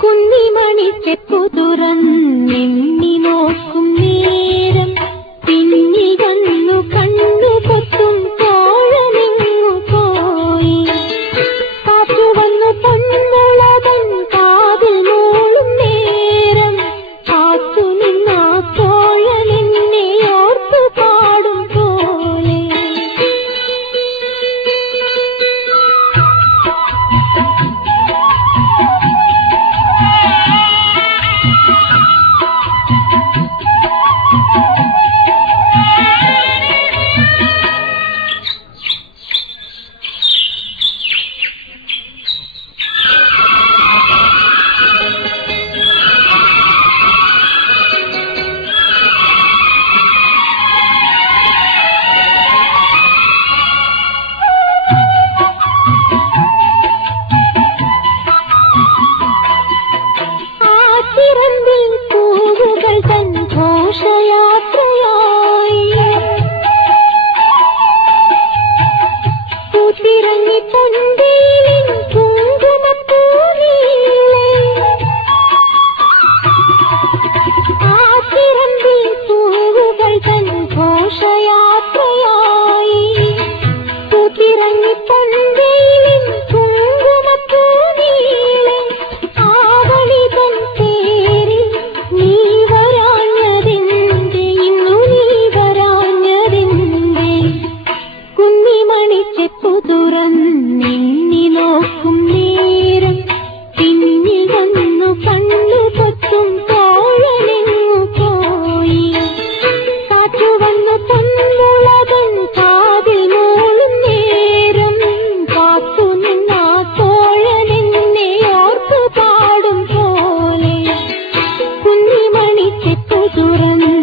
കുന്നിമണി ചെപ്പു തുറന്നെണ്ണി നോക്കും നേരം പിന്നിൽ വന്നു കണ്ണു പൊത്തും തോഴനിങ്ങു പോയി. കാറ്റു വന്നു പൊന്മുളകൻ കാതിൽ മൂളും നേരം കാത്തു നിന്നാ തോഴനെന്നെ ഓർത്തു പാടും പോലെ. പാടും പോലെ കുന്നിമണി ചെപ്പു തുറന്നു